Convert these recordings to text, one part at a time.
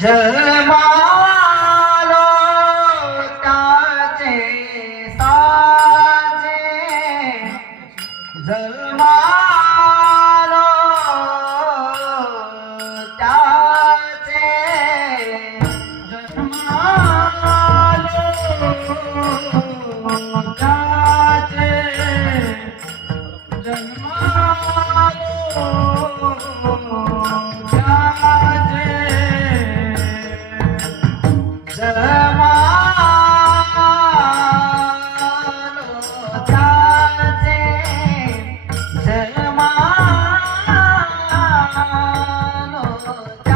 ঝা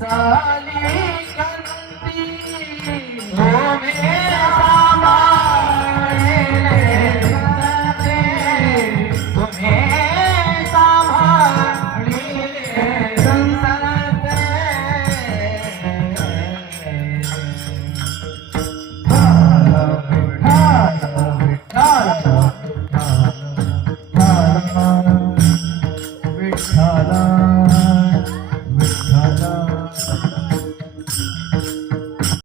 साली